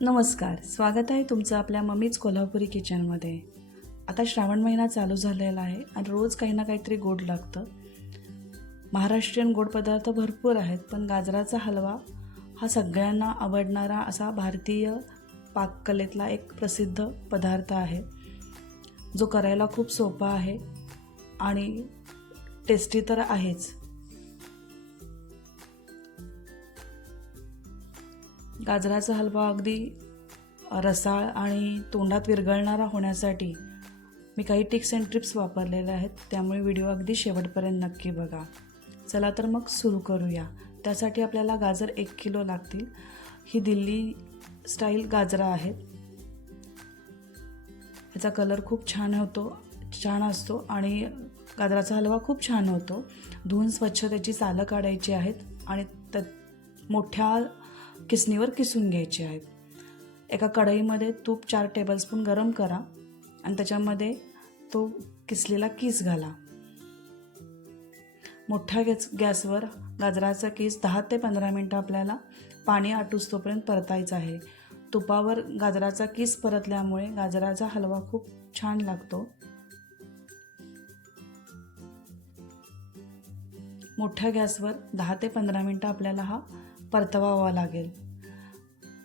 नमस्कार स्वागत आहे तुमचं आपल्या मम्मीच कोल्हापुरी किचनमध्ये. आता श्रावण महिना चालू झालेला आहे आणि रोज काही ना काहीतरी गोड लागतं. महाराष्ट्रीयन गोड पदार्थ भरपूर आहेत पण गाजराचा हलवा हा सगळ्यांना आवडणारा असा भारतीय पाककलेतला एक प्रसिद्ध पदार्थ आहे. जो करायला खूप सोपा आहे आणि टेस्टी तर आहेच. गाजराचा हलवा अगदी रसाळ आणि तोंडात विरघळणारा होण्यासाठी मी काही टिक्स अँड ट्रिप्स वापरलेल्या आहेत. त्यामुळे व्हिडिओ अगदी शेवटपर्यंत नक्की बघा. चला तर मग सुरू करूया. त्यासाठी आपल्याला गाजर एक किलो लागतील. ही दिल्ली स्टाईल गाजरं आहेत. ह्याचा कलर खूप छान होतो छान असतो आणि गाजराचा हलवा खूप छान होतो. धुवून स्वच्छ त्याची सालं काढायची आहेत आणि त्या मोठ्या किसणीवर किसून घ्यायचे आहेत. एका कढईमध्ये तूप चार टेबलस्पून गरम करा आणि त्याच्यामध्ये तो किसलेला किस घाला. मोठ्या गॅस गॅसवर गाजराचा किस दहा ते पंधरा मिनटं आपल्याला पाणी आटूस तोपर्यंत परतायचं आहे. तुपावर गाजराचा किस परतल्यामुळे गाजराचा हलवा खूप छान लागतो. मोठ्या गॅसवर दहा ते पंधरा मिनटं आपल्याला हा परतवावा लागेल.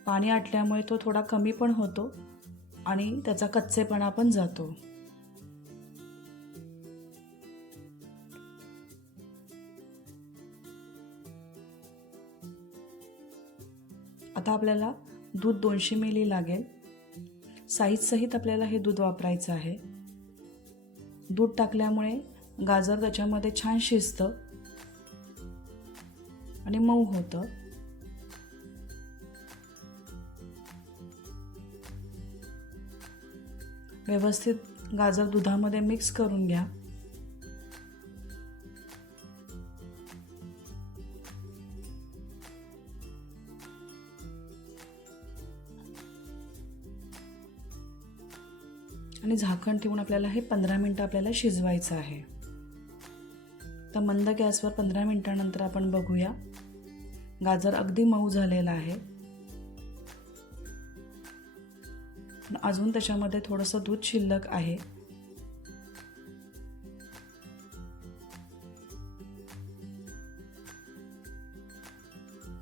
पाणी आटल्यामुळे तो थोडा कमी पण होतो आणि त्याचा कच्चेपणा पण जातो. आता आपल्याला दूध दोनशे मिली लागेल. साईजसहित आपल्याला हे दूध वापरायचं आहे. दूध टाकल्यामुळे गाजर त्याच्यामध्ये छान शिजतं आणि मऊ होतं. व्यवस्थित गाजर दुधामध्ये मिक्स करून घ्या. आणि झाकण ठेवून आपल्याला हे पंधरा मिनटं आपल्याला शिजवायचं आहे. तर मंद गॅसवर पंधरा मिनटानंतर आपण बघूया. गाजर अगदी मऊ झालेला आहे. पण अजून त्याच्यामध्ये थोडंसं दूध शिल्लक आहे.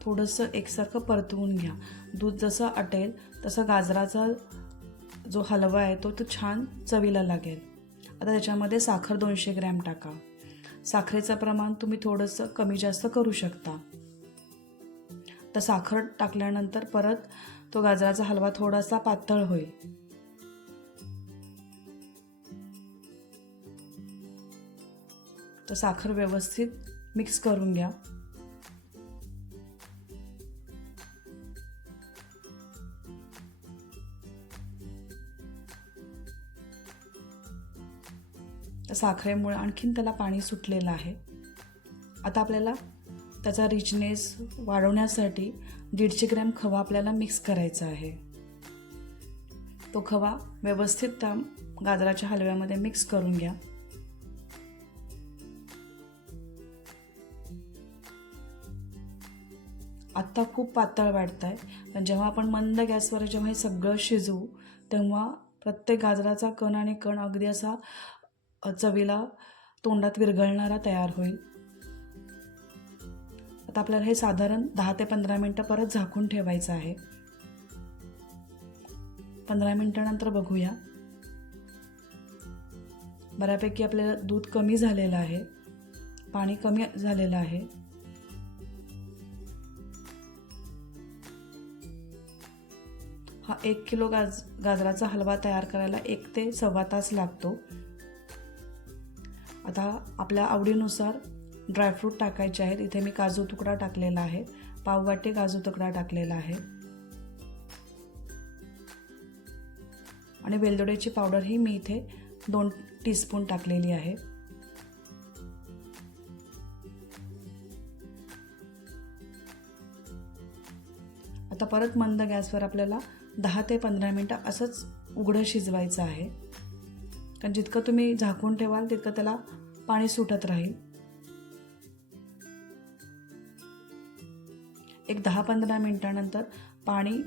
थोडंसं एकसारखं परतवून घ्या. दूध जसं अटेल तसं गाजराचा जो हलवा आहे तो तो छान चवीला लागेल. आता त्याच्यामध्ये साखर दोनशे ग्रॅम टाका. साखरेचं प्रमाण तुम्ही थोडंसं कमी जास्त करू शकता. तर साखर टाकल्यानंतर परत तो गाजराचा हलवा थोडासा पातळ होईल. तर साखर व्यवस्थित मिक्स करून घ्या. तर साखरेमुळे आणखीन त्याला पाणी सुटलेलं आहे. आता आपल्याला त्याचा रिचनेस वाढवण्यासाठी दीडशे ग्रॅम खवा आपल्याला मिक्स करायचा आहे. तो खवा व्यवस्थित त्या गाजराच्या हलव्यामध्ये मिक्स करून घ्या. आत्ता खूप पातळ वाटत आहे पण जेव्हा आपण मंद गॅसवर जेव्हा हे सगळं शिजवू तेव्हा प्रत्येक गाजराचा कण आणि कण अगदी असा चवीला तोंडात विरघळणारा तयार होईल. आता आपल्याला हे साधारण दहा ते पंधरा मिनटं परत झाकून ठेवायचं आहे. पंधरा मिनटानंतर बघूया. बऱ्यापैकी आपल्याला दूध कमी झालेलं आहे. पाणी कमी झालेलं आहे. हा एक किलो गाज गाजराचा हलवा तयार करायला एक ते सव्वा तास लागतो. आता आपल्या आवडीनुसार ड्रायफ्रूट टाकायचे आहेत. इथे मी काजू तुकडा टाकलेला आहे. पाववाटी काजू तुकडा टाकलेला आहे. आणि वेलदोड्याची पावडर ही मी इथे दोन टीस्पून टाकलेली आहे. आता परत मंद गॅसवर आपल्याला दहा ते पंधरा मिनटं असंच उघडं शिजवायचं आहे. कारण जितकं तुम्ही झाकून ठेवाल तितकं त्याला पाणी सुटत राहील. एक दहा पंधरा मिनटानंतर पाणी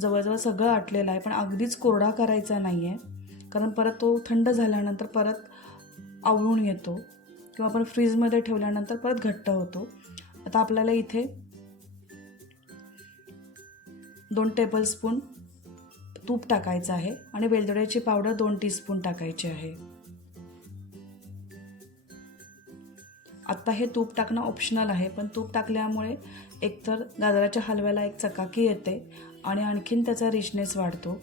जवळजवळ सगळं आटलेलं आहे. पण अगदीच कोरडा करायचा नाही आहे कारण परत तो थंड झाल्यानंतर परत आवळून येतो. किंवा आपण फ्रीजमध्ये ठेवल्यानंतर परत घट्ट होतो. आता आपल्याला इथे दोन टेबलस्पून तूप टाकायचं आहे. आणि वेलदोड्याची पावडर दोन टीस्पून टाकायची आहे. आत्ता हे तूप टाकणं ऑप्शनल आहे पण तूप टाकल्यामुळे एकतर गाजराच्या हलव्याला एक चकाकी येते आणि आणखीन त्याचा रिचनेस वाढतो.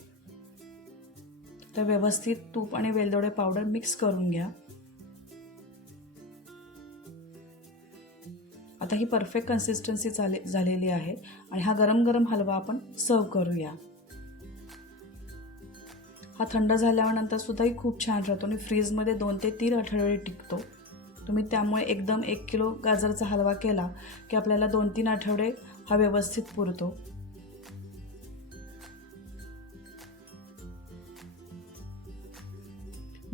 तर व्यवस्थित तूप आणि वेलदोडे पावडर मिक्स करून घ्या. आता ही परफेक्ट कन्सिस्टन्सी झाले झालेली आहे आणि हा गरम गरम हलवा आपण सर्व करूया. हा थंड झाल्यानंतर सुद्धाही खूप छान राहतो आणि फ्रीजमध्ये दोन ते तीन आठवडे टिकतो. तुम्ही त्यामुळे एकदम एक किलो गाजरचा हलवा केला की आपल्याला दोन तीन आठवडे हा व्यवस्थित पुरतो.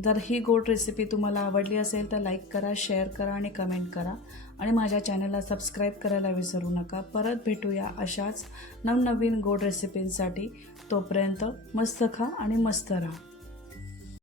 जर ही गोड रेसिपी तुम्हाला आवडली असेल तर लाईक करा शेअर करा आणि कमेंट करा. आणि माझ्या चॅनलला सबस्क्राईब करायला विसरू नका. परत भेटूया अशाच नवनवीन गोड रेसिपींसाठी तोपर्यंत मस्त खा आणि मस्त राहा.